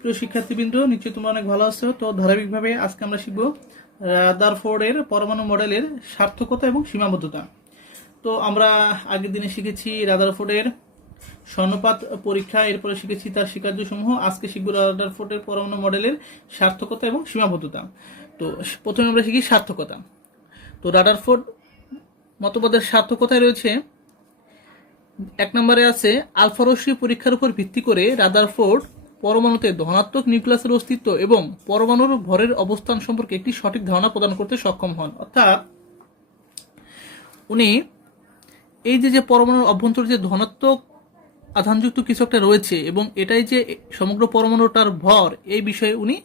প্রিয় শিক্ষার্থীবৃন্দ, নিশ্চয়ই তোমরা অনেক ভালো আছো। তো ধারাবাহিকভাবে আজকে আমরা শিখব রাদারফোর্ডের পরমাণু মডেলের সার্থকতা এবং সীমাবদ্ধতা। তো আমরা আগের দিনে শিখেছি রাদারফোর্ডের স্বর্ণপাত পরীক্ষা, এরপরে শিখেছি তার স্বীকার্যসমূহ। আজকে শিখব রাদারফোর্ডের পরমাণু মডেলের সার্থকতা এবং সীমাবদ্ধতা। তো প্রথমে আমরা শিখি সার্থকতা। তো রাদারফোর্ড মতবাদের সার্থকতায় রয়েছে, এক নম্বরে আছে আলফা রশ্মি পরীক্ষার উপর ভিত্তি করে রাদারফোর্ড পরমাণুতে ধনাত্মক নিউক্লিয়াসের অস্তিত্ব এবং পরমাণুর ভরের অবস্থান সম্পর্কে একটি সঠিক ধারণা প্রদান করতে সক্ষম হন। অর্থাৎ উনি এই যে পরমাণুর অভ্যন্তরে যে ধনাত্মক আধানযুক্ত কিছু একটা রয়েছে এবং এটাই যে সমগ্র পরমাণুটার ভর, এই বিষয়ে উনি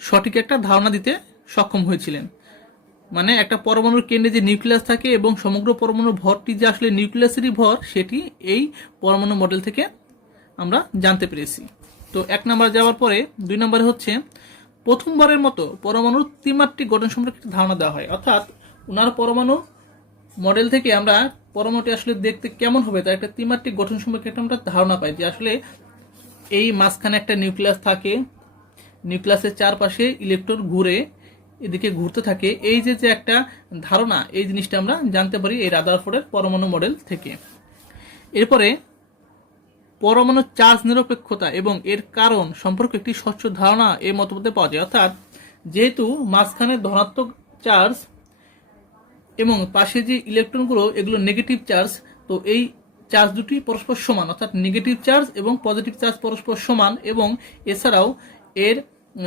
সঠিক একটা ধারণা দিতে সক্ষম হয়েছিলেন। মানে একটা পরমাণুর কেন্দ্রে যে নিউক্লিয়াস থাকে এবং সমগ্র পরমাণুর ভরটি যে আসলে নিউক্লিয়াসেরই ভর, সেটি এই পরমাণু মডেল থেকে আমরা জানতে পেরেছি। তো এক নাম্বার যাওয়ার পরে দুই নম্বরে হচ্ছে প্রথমবারের মতো পরমাণুর ত্রিমাত্রিক গঠন সম্পর্কে একটা ধারণা দেওয়া হয়। অর্থাৎ ওনার পরমাণু মডেল থেকে আমরা পরমাণুটি আসলে দেখতে কেমন হবে তার একটা ত্রিমাত্রিক গঠন সম্পর্কে একটা আমরা ধারণা পাই, যে আসলে এই মাঝখানে একটা নিউক্লিয়াস থাকে, নিউক্লিয়াসের চারপাশে ইলেকট্রন ঘুরে এদিকে ঘুরতে থাকে। এই যে একটা ধারণা, এই জিনিসটা আমরা জানতে পারি এই রাদারফোর্ডের পরমাণু মডেল থেকে। এরপরে পরমাণুর চার্জ নিরপেক্ষতা এবং এর কারণ সম্পর্কে একটি স্বচ্ছ ধারণা এই মতবাদে পাওয়া যায়। অর্থাৎ যেহেতু মাঝখানে ধনাত্মক চার্জ এবং পাশে যে ইলেকট্রনগুলো এগুলো নেগেটিভ চার্জ, তো এই চার্জ দুটি পরস্পর সমান, অর্থাৎ নেগেটিভ চার্জ এবং পজিটিভ চার্জ পরস্পর সমান। এবং এছাড়াও এর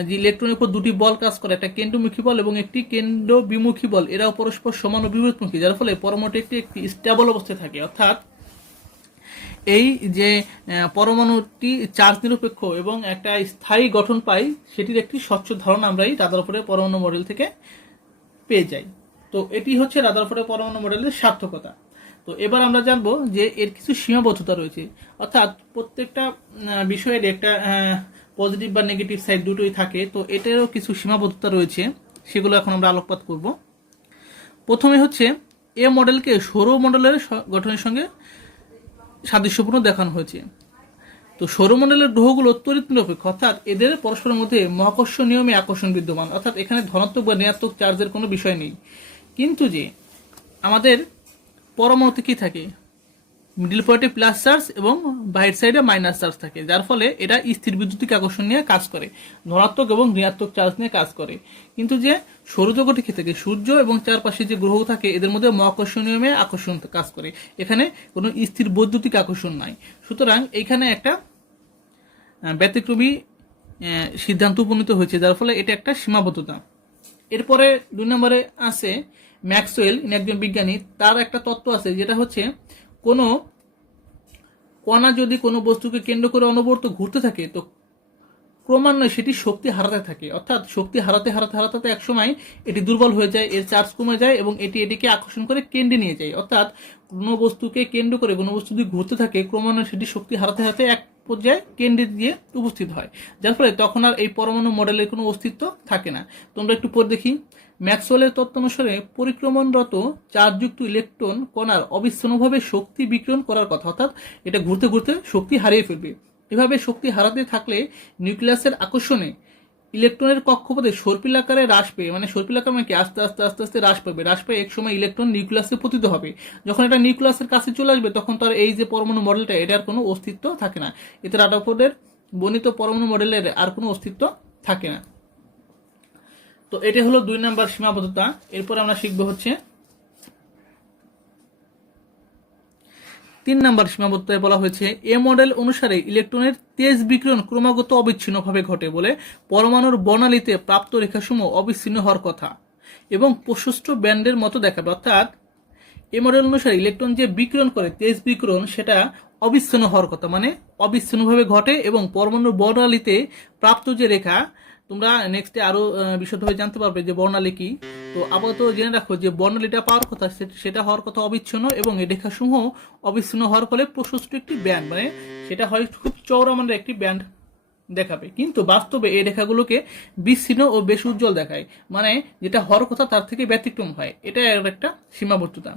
যে ইলেকট্রনের উপর দুটি বল কাজ করে, একটা কেন্দ্রমুখী বল এবং একটি কেন্দ্র বিমুখী বল, এরাও পরস্পর সমান ও বিপরীতমুখী, যার ফলে পরমাণুটি একটি স্টেবল অবস্থায় থাকে। অর্থাৎ এই যে পরমাণুটি চার্জ নিরপেক্ষ এবং একটা স্থায়ী গঠন পাই, সেটির একটি স্বচ্ছ ধারণা আমরা এই রাদারফোর্ডের পরমাণু মডেল থেকে পেয়ে যাই। তো এটি হচ্ছে রাদারফোর্ডের পরমাণু মডেলের সার্থকতা। তো এবার আমরা জানবো যে এর কিছু সীমাবদ্ধতা রয়েছে। অর্থাৎ প্রত্যেকটা বিষয়ের একটা পজিটিভ বা নেগেটিভ সাইড দুটোই থাকে, তো এটারও কিছু সীমাবদ্ধতা রয়েছে, সেগুলো এখন আমরা আলোকপাত করব। প্রথমে হচ্ছে এ মডেলকে সৌর মডেলের গঠনের সঙ্গে সাদৃশ্যপূর্ণ দেখানো হয়েছে। তো সৌরমণ্ডলের গ্রহগুলো তড়িৎ নিরপেক্ষ, অর্থাৎ এদের পরস্পরের মধ্যে মহাকর্ষ নিয়মে আকর্ষণ বিদ্যমান, অর্থাৎ এখানে ধনাত্মক বা ঋণাত্মক চার্জের কোনো বিষয় নেই। কিন্তু যে আমাদের পরমাণুতে কি থাকে, মিডল পয়েন্টে প্লাস চার্জ এবং বাইরের সাইডে মাইনাস চার্জ থাকে, যার ফলে এটা স্থির বিদ্যুতিক আকর্ষণ নিয়ে কাজ করে, ধনাত্মক এবং ঋণাত্মক চার্জ নিয়ে কাজ করে। কিন্তু যে সৌরজগতে কি থাকে, সূর্য এবং চারপাশে যে গ্রহ থাকে এদের মধ্যে মহাকর্ষ নিয়মে আকর্ষণ কাজ করে, এখানে কোনো স্থির বৈদ্যুতিক আকর্ষণ নাই। সুতরাং এইখানে একটা ব্যতিক্রমী সিদ্ধান্ত উপনীত হয়েছে, যার ফলে এটা একটা সীমাবদ্ধতা। এরপরে দুই নম্বরে আছে ম্যাক্সওয়েল, ইনি একজন বিজ্ঞানী, তার একটা তত্ত্ব আছে, যেটা হচ্ছে কোনো কণা যদি কোনো বস্তুকে কেন্দ্র করে অনবরত ঘুরতে থাকে, তো ক্রমান্বয়ে সেটি শক্তি হারাতে থাকে। অর্থাৎ শক্তি হারাতে হারাতে হারাতে এক সময় এটি দুর্বল হয়ে যায়, এর চার্জ কমে যায় এবং এটিকে আকর্ষণ করে কেন্দ্রে নিয়ে যায়। অর্থাৎ কোনো বস্তুকে কেন্দ্র করে কোনো বস্তু যদি ঘুরতে থাকে, ক্রমান্বয়ে সেটি শক্তি হারাতে হারাতে এক পর্যায়ে কেন্দ্রে গিয়ে উপস্থিত হয়, যার ফলে তখন আর এই পরমাণু মডেলের কোনো অস্তিত্ব থাকে না। তোমরা একটু পরে দেখি, ম্যাক্সওয়েলের তত্ত্ব অনুসারে পরিক্রমণরত চার্জযুক্ত ইলেকট্রন কণার অবিচ্ছিন্নভাবে শক্তি বিকিরণ করার কথা, অর্থাৎ এটা ঘুরতে ঘুরতে শক্তি হারিয়ে ফেলবে। এভাবে শক্তি হারাতে থাকলে নিউক্লিয়াসের আকর্ষণে ইলেকট্রনের কক্ষপথে সর্পিলাকারে হ্রাস পেয়ে, মানে সর্পিলাকার মানে কি, আস্তে আস্তে আস্তে আস্তে হ্রাস পাবে, হ্রাস পেয়ে এক সময় ইলেকট্রন নিউক্লিয়াসে পতিত হবে। যখন এটা নিউক্লিয়াসের কাছে চলে আসবে, তখন তার এই যে পরমাণু মডেলটা, এটার কোনো অস্তিত্ব থাকে না। এতে রাদারফোর্ডের বর্ণিত পরমাণু মডেলের আর কোনো অস্তিত্ব থাকে না। তো এটা হলো দুই নাম্বার সীমাবদ্ধতা। এরপর আমরা শিখবো হচ্ছে তিন নাম্বার সীমাবদ্ধতায় বলা হয়েছে এ মডেল অনুসারে ইলেকট্রনের তেজ বিকিরণ ক্রমাগত অবিচ্ছিন্নভাবে ঘটে বলে পরমাণুর বর্ণালীতে প্রাপ্ত রেখাসমূহ অবিচ্ছিন্ন হওয়ার কথা এবং প্রশস্ত ব্যান্ডের মতো দেখাবে। অর্থাৎ এ মডেল অনুসারে ইলেকট্রন যে বিকিরণ করে, তেজ বিকিরণ, সেটা অবিচ্ছিন্ন হওয়ার কথা, মানে অবিচ্ছিন্নভাবে ঘটে এবং পরমাণুর বর্ণালীতে প্রাপ্ত যে রেখা, তোমরা নেক্সটে আরো বিশদভাবে জানতে পারবে যে বর্ণালী কি। তো আপাতত জেনে রাখো যে বর্ণালীটা পাওয়ার কথা, সেটা হওয়ার কথা অবিচ্ছিন্ন, এবং এই রেখাসমূহ অবিচ্ছিন্ন হওয়ার ফলে প্রশস্ত একটি ব্যান্ড, মানে সেটা হয় খুব চওড়া মানের একটি ব্যান্ড দেখাবে। কিন্তু বাস্তবে এই রেখাগুলোকে বিচ্ছিন্ন ও বেশ উজ্জ্বল দেখায়, মানে যেটা হওয়ার কথা তার থেকে ব্যতিক্রম হয়। এটা একটা সীমাবদ্ধতা।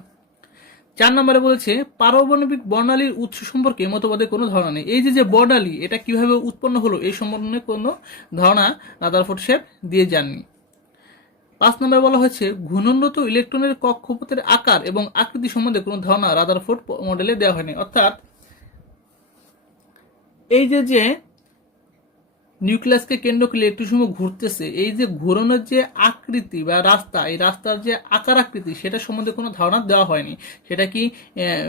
4 নম্বরে বলেছে পারমাণবিক বর্ণালীর উৎস সম্পর্কে মতবাদের কোনো ধারণা নেই। এই যে বর্ণালী এটা কিভাবে উৎপন্ন হলো এই সম্বন্ধে কোনো ধারণা রাদারফোর্ড স্যার দিয়ে যাননি। 5 নম্বরে বলা হয়েছে ঘূর্ণনরত ইলেকট্রনের কক্ষপথের আকার এবং আকৃতি সম্বন্ধে কোনো ধারণা রাদারফোর্ড মডেলে দেওয়া হয়নি। অর্থাৎ এই যে নিউক্লিয়াসকে কেন্দ্র করে ইলেকট্রনসমূহ ঘুরতেছে, এই যে ঘোরানোর যে আকৃতি বা রাস্তা, এই রাস্তার যে আকার আকৃতি সেটা সম্বন্ধে কোনো ধারণা দেওয়া হয়নি। সেটা কি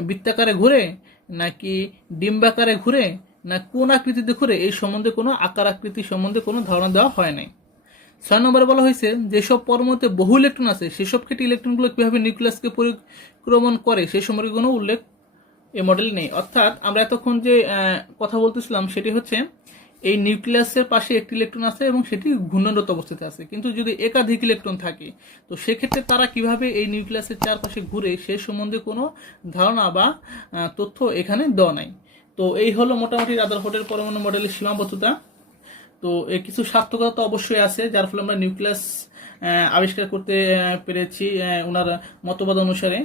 বৃত্তাকারে ঘুরে নাকি ডিম্বাকারে ঘুরে না কোন আকৃতিতে ঘুরে এই সম্বন্ধে কোনো আকার আকৃতি সম্বন্ধে কোনো ধারণা দেওয়া হয় নাই। 6 নম্বরে বলা হয়েছে যেসব পরমাণুতে বহু ইলেকট্রন আছে সেসব ক্ষেত্রে ইলেকট্রনগুলো কীভাবে নিউক্লিয়াসকে পরিক্রমণ করে সেই সম্পর্কে কোনো উল্লেখ এই মডেল নেই। অর্থাৎ আমরা এতক্ষণ যে কথা বলতেছিলাম সেটি হচ্ছে এই নিউক্লিয়াসের পাশে একটি ইলেকট্রন আছে এবং সেটি ঘূর্ণনরত অবস্থাতে আছে, কিন্তু যদি একাধিক ইলেকট্রন থাকে তো সেক্ষেত্রে তারা কিভাবে এই নিউক্লিয়াসের চারপাশে ঘুরে সে সম্বন্ধে কোনো ধারণা বা তথ্য এখানে দেওয়া নাই। তো এই হলো মোটামুটি রাদারফোর্ডের পরমাণু মডেলের সীমাবদ্ধতা। তো কিছু সার্থকতা তো অবশ্যই আছে, যার ফলে আমরা নিউক্লিয়াস আবিষ্কার করতে পেরেছি ওনার মতবাদ অনুসারে,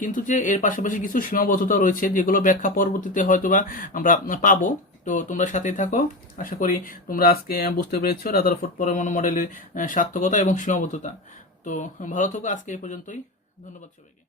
কিন্তু যে এর পাশাপাশি কিছু সীমাবদ্ধতা রয়েছে যেগুলো ব্যাখ্যা পরবর্তীতে হয়তোবা আমরা পাবো। তো তোমরা সাথেই থাকো, আশা করি তোমরা আজকে বুঝতে পেরেছো রাদারফোর্ড পরমাণু মডেলের সার্থকতা এবং সীমাবদ্ধতা। তো ভালো থাকো, আজকে এই পর্যন্তই, ধন্যবাদ সবাইকে।